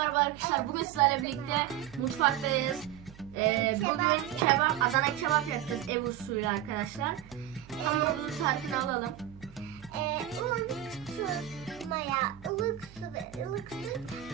merhaba arkadaşlar. Bugün sizlerle birlikte mutfaktayız. Ee, bugün kebap, Adana kebap yapacağız ev usulü arkadaşlar. Hamurumuzun tarifini alalım. Ee, un, tuz, maya, ılık su ve ılık süt.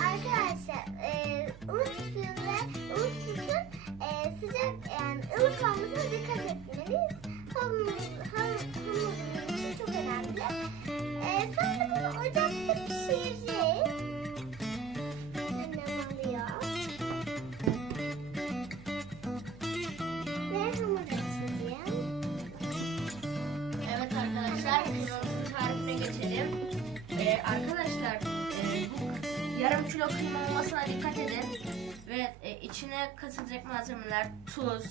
Arkadaşlar, e, bu yarım kilo kıyma olmasına dikkat edin. Ve e, içine katılacak malzemeler tuz,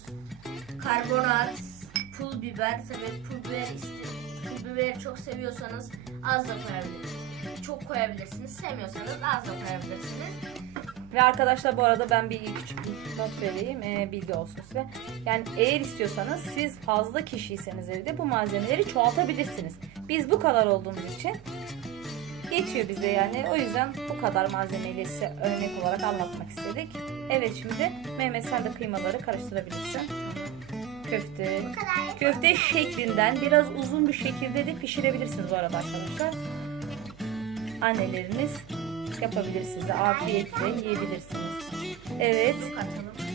karbonat, pul biber. Tabii pul biber iste- pul biberi çok seviyorsanız az da koyabilirsiniz. Çok koyabilirsiniz. Sevmiyorsanız az da koyabilirsiniz. Ve arkadaşlar bu arada ben bir küçük bir not vereyim e, bilgi olsun size. Yani eğer istiyorsanız siz fazla kişiyseniz evde bu malzemeleri çoğaltabilirsiniz. Biz bu kadar olduğumuz için yetiyor bize yani. O yüzden bu kadar malzemeyle size örnek olarak anlatmak istedik. Evet şimdi Mehmet sen de kıymaları karıştırabilirsin. Köfte. Köfte şeklinden biraz uzun bir şekilde de pişirebilirsiniz bu arada arkadaşlar. Anneleriniz yapabilir size. Afiyetle yiyebilirsiniz. Evet.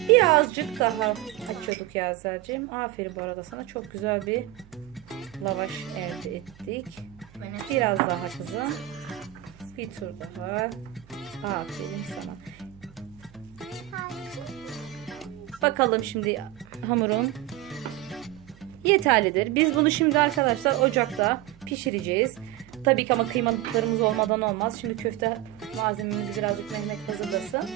Birazcık daha açıyorduk Yazer'cim. Aferin bu arada sana. Çok güzel bir lavaş elde ettik. Biraz daha kızım. Bir tur daha. Aferin sana. Bakalım şimdi hamurun yeterlidir. Biz bunu şimdi arkadaşlar ocakta pişireceğiz. Tabii ki ama kıymalıklarımız olmadan olmaz. Şimdi köfte malzememizi birazcık Mehmet hazırlasın.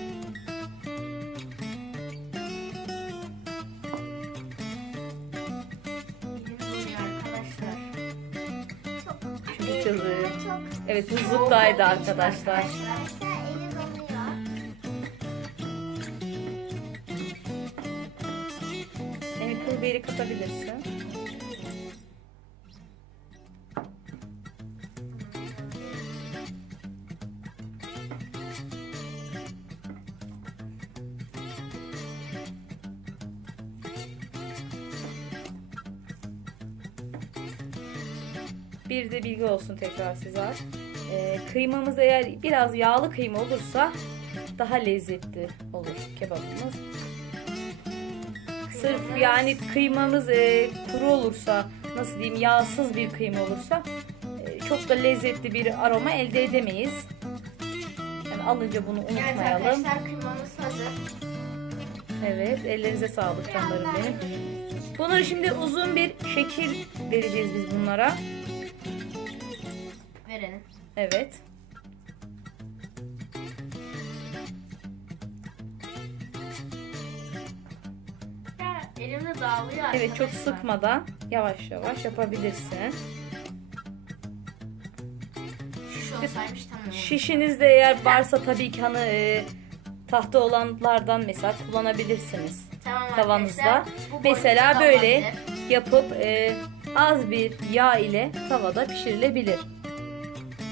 Çok Evet hızlıktaydı arkadaşlar. Mehmet pul biberi katabilirsin. Bir de bilgi olsun tekrar size. Ee, kıymamız eğer biraz yağlı kıyma olursa daha lezzetli olur kebabımız. Sırf yani kıymamız e, kuru olursa nasıl diyeyim yağsız bir kıyma olursa e, çok da lezzetli bir aroma elde edemeyiz. Yani alınca bunu Evet unutmayalım. arkadaşlar kıymamız hazır. Evet ellerinize sağlık canlarım benim. Bunu şimdi uzun bir şekil vereceğiz biz bunlara. Evet. Ya, elimde dağılıyor Evet çok arkadaşlar. sıkmadan yavaş yavaş yapabilirsin. Şiş olsaymış tamam. Şişinizde eğer varsa tabii ki hani e, tahta olanlardan mesela kullanabilirsiniz. Tamam tavanızda. arkadaşlar, bu Mesela da böyle olabilir. yapıp e, az bir yağ ile tavada pişirilebilir.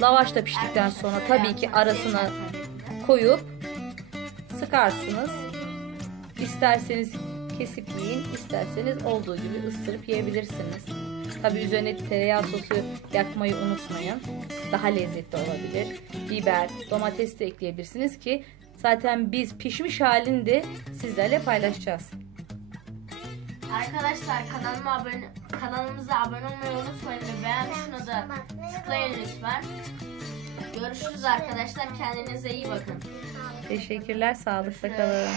Lavaş da piştikten sonra tabii ki arasına koyup sıkarsınız. İsterseniz kesip yiyin, isterseniz olduğu gibi ısırıp yiyebilirsiniz. Tabii üzerine tereyağı sosu yakmayı unutmayın. Daha lezzetli olabilir. Biber, domates de ekleyebilirsiniz ki zaten biz pişmiş halini de sizlerle paylaşacağız. Arkadaşlar kanalıma abone kanalımıza abone olmayı unutmayın ve beğen tuşuna da tıklayın lütfen. Görüşürüz arkadaşlar. Kendinize iyi bakın. Teşekkürler, sağlıkla kalın.